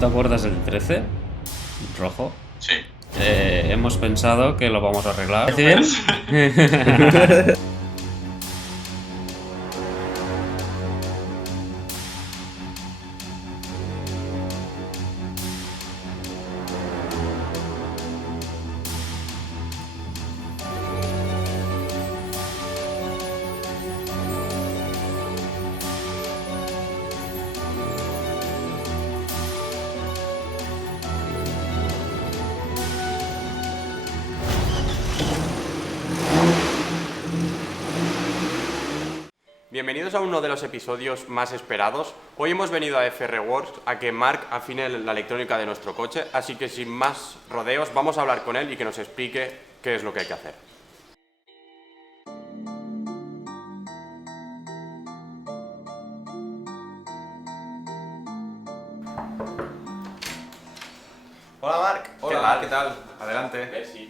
te acuerdas del 13? Rojo. Sí. Hemos pensado que lo vamos a arreglar. ¿Sí bien? Bienvenidos a uno de los episodios más esperados. Hoy hemos venido a FR Works a que Marc afine la electrónica de nuestro coche, así que sin más rodeos vamos a hablar con él y que nos explique qué es lo que hay que hacer. Hola Marc. Hola, ¿qué tal? Adelante. Merci.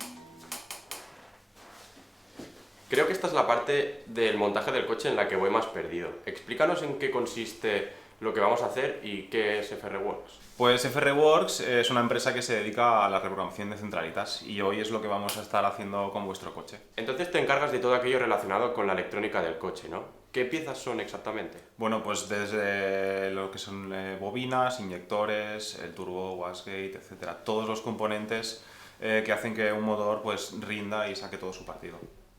Creo que esta es la parte del montaje del coche en la que voy más perdido. Explícanos en qué consiste lo que vamos a hacer y qué es FR Works. Pues FR Works es una empresa que se dedica a la reprogramación de centralitas y hoy es lo que vamos a estar haciendo con vuestro coche. Entonces te encargas de todo aquello relacionado con la electrónica del coche, ¿no? ¿Qué piezas son exactamente? Bueno, pues desde lo que son bobinas, inyectores, el turbo, wastegate, etcétera, todos los componentes que hacen que un motor pues rinda y saque todo su partido.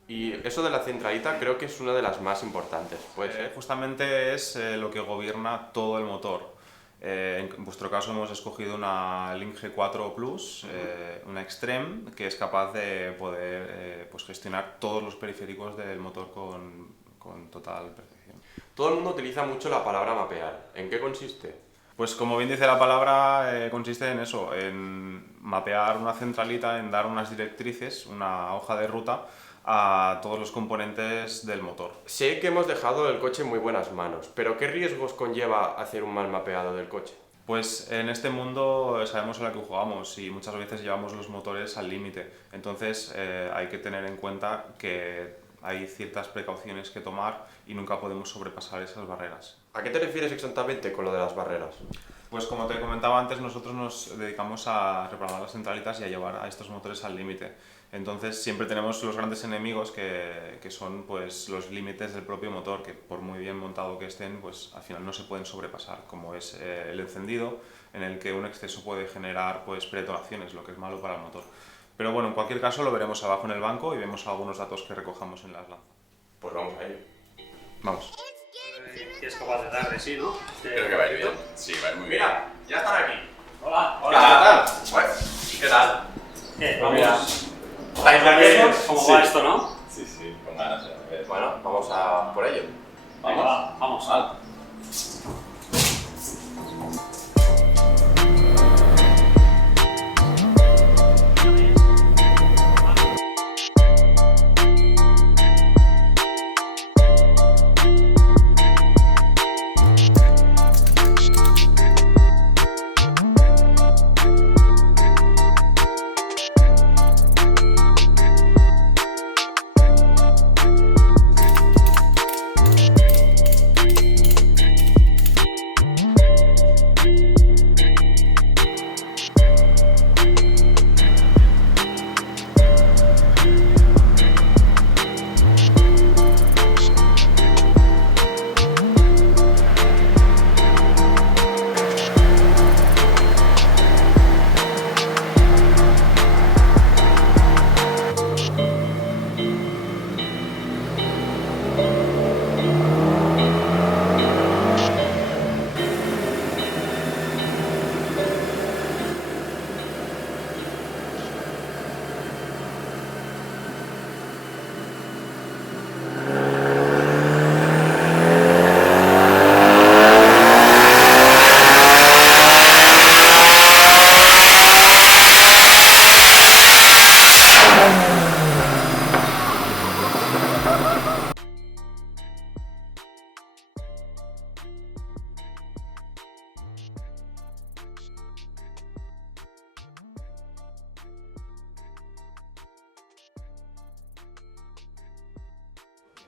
Y eso de la centralita creo que es una de las más importantes, ¿puede ser? Justamente es lo que gobierna todo el motor. En vuestro caso hemos escogido una Link G4 Plus, una Extreme, que es capaz de poder pues gestionar todos los periféricos del motor con total perfección. Todo el mundo utiliza mucho la palabra mapear. ¿En qué consiste? Pues como bien dice la palabra, consiste en eso, en mapear una centralita, en dar unas directrices, una hoja de ruta a todos los componentes del motor. Sé que hemos dejado el coche en muy buenas manos, pero ¿qué riesgos conlleva hacer un mal mapeado del coche? Pues en este mundo sabemos a la que jugamos y muchas veces llevamos los motores al límite, entonces hay que tener en cuenta que hay ciertas precauciones que tomar y nunca podemos sobrepasar esas barreras. ¿A qué te refieres exactamente con lo de las barreras? Pues como te comentaba antes, nosotros nos dedicamos a reprogramar las centralitas y a llevar a estos motores al límite. Entonces siempre tenemos los grandes enemigos que son pues, los límites del propio motor, que por muy bien montado que estén, pues al final no se pueden sobrepasar, como es el encendido, en el que un exceso puede generar pues, predetonaciones, lo que es malo para el motor. Pero bueno, en cualquier caso lo veremos abajo en el banco y vemos algunos datos que recojamos en las lanzas. Pues vamos a ello. Vamos. Que es capaz de dar de sí, ¿no? Creo que va a ir bien. Sí, va a ir muy bien. Mira, ya están aquí. Hola. Hola, ¿qué tal? ¿Qué tal? Vamos. ¿Estáis nerviosos? ¿Cómo Sí. va esto, no? Sí, sí, con ganas. Bueno, vamos a por ello. Venga, va, vamos.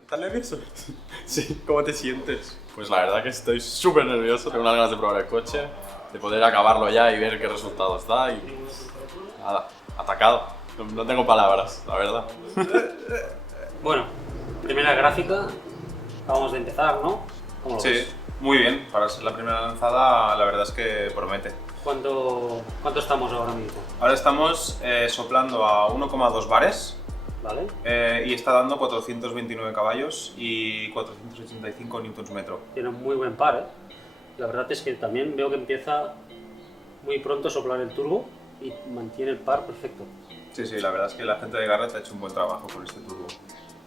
¿Estás nervioso? Sí, ¿cómo te sientes? Pues la verdad que estoy súper nervioso, tengo unas ganas de probar el coche, de poder acabarlo ya y ver qué resultados da y nada, atacado. No tengo palabras, la verdad. Bueno, primera gráfica. Acabamos de empezar, ¿no? ¿Cómo lo Sí, ves? muy bien. Para ser la primera lanzada, la verdad es que promete. ¿Cuánto estamos ahora mismo? Ahora estamos soplando a 1,2 bares ¿Vale? y está dando 429 caballos y 485 Nm. Tiene un muy buen par, ¿eh? La verdad es que también veo que empieza muy pronto a soplar el turbo y mantiene el par perfecto. Sí, la verdad es que la gente de Garrett ha hecho un buen trabajo con este turbo.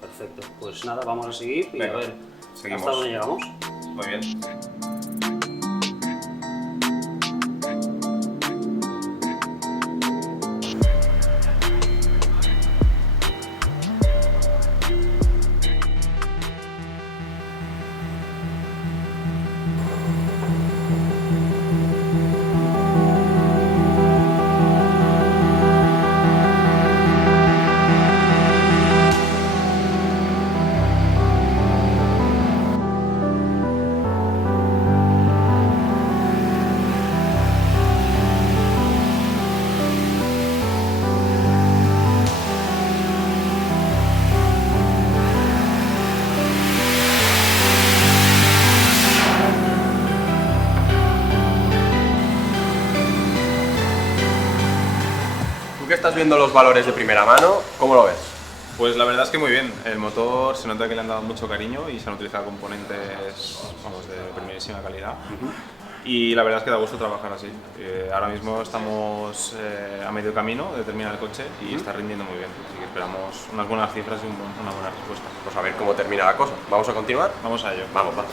Perfecto. Pues nada, vamos a seguir y Venga, a ver seguimos. hasta dónde llegamos. Muy bien. Tú que estás viendo los valores de primera mano, ¿cómo lo ves? Pues la verdad es que muy bien. El motor se nota que le han dado mucho cariño y se han utilizado componentes, vamos, de primerísima calidad. Y la verdad es que da gusto trabajar así. Ahora mismo estamos a medio camino de terminar el coche y está rindiendo muy bien. Así que esperamos unas buenas cifras y una buena respuesta. Pues a ver cómo termina la cosa. ¿Vamos a continuar? Vamos a ello. Vamos, va.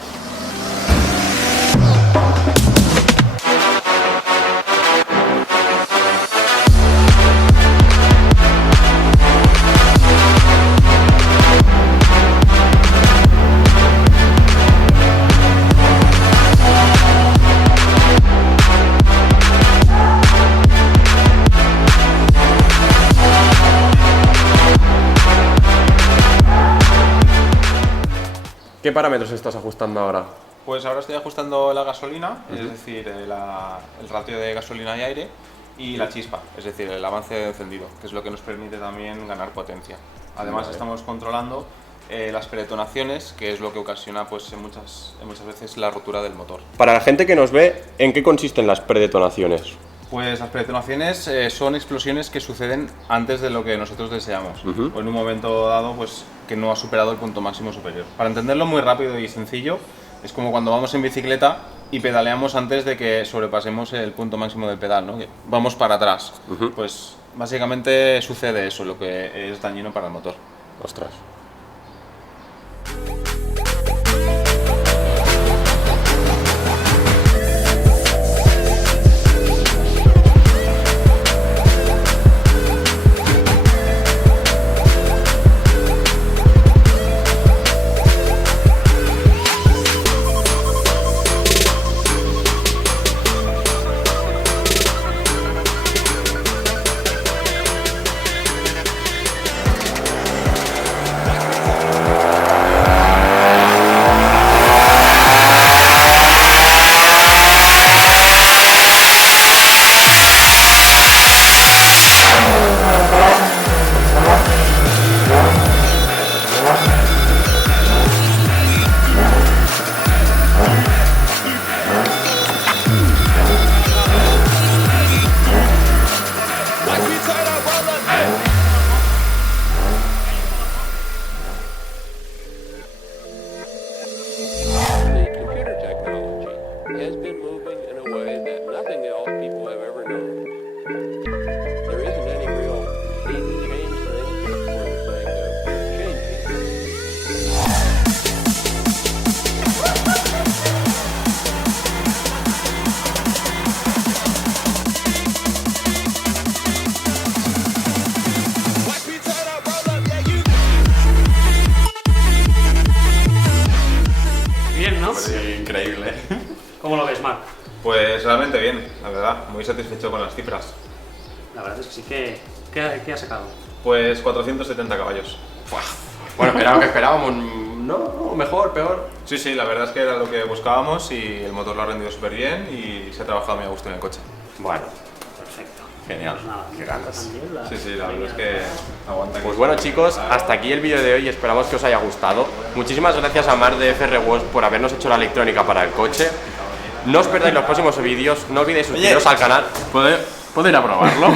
¿Qué parámetros estás ajustando ahora? Pues ahora estoy ajustando la gasolina, es decir, el ratio de gasolina y aire, y la chispa, es decir, el avance de encendido, que es lo que nos permite también ganar potencia. Además estamos controlando las predetonaciones, que es lo que ocasiona pues, en muchas veces la rotura del motor. Para la gente que nos ve, ¿en qué consisten las predetonaciones? Pues las predetonaciones son explosiones que suceden antes de lo que nosotros deseamos, o en un momento dado pues, que no ha superado el punto máximo superior. Para entenderlo muy rápido y sencillo, es como cuando vamos en bicicleta y pedaleamos antes de que sobrepasemos el punto máximo del pedal, ¿no? Que vamos para atrás. Pues básicamente sucede eso, lo que es dañino para el motor. Ostras. The computer technology has been moving in a way that nothing else people have ever known. There isn't any real need to change things just for the sake of changing. Bien, ¿no? Sí, increíble. ¿Cómo lo ves, Marc? Pues realmente bien, la verdad, muy satisfecho con las cifras. La verdad es que sí que... ¿Qué ha sacado? Pues 470 caballos. Bueno, era lo que esperábamos. ¿no? ¿O mejor, peor? Sí, sí, la verdad es que era lo que buscábamos y el motor lo ha rendido súper bien y se ha trabajado muy a gusto en el coche. Bueno, Perfecto. genial. Pues nada, Qué ganas. también Sí, sí, la verdad es que aguanta. Pues bueno chicos, hasta aquí el vídeo de hoy, esperamos que os haya gustado. Muchísimas gracias a Marc de FR Works por habernos hecho la electrónica para el coche. No os perdáis los próximos vídeos, no olvidéis suscribiros al canal. ¿Puedo ir a probarlo?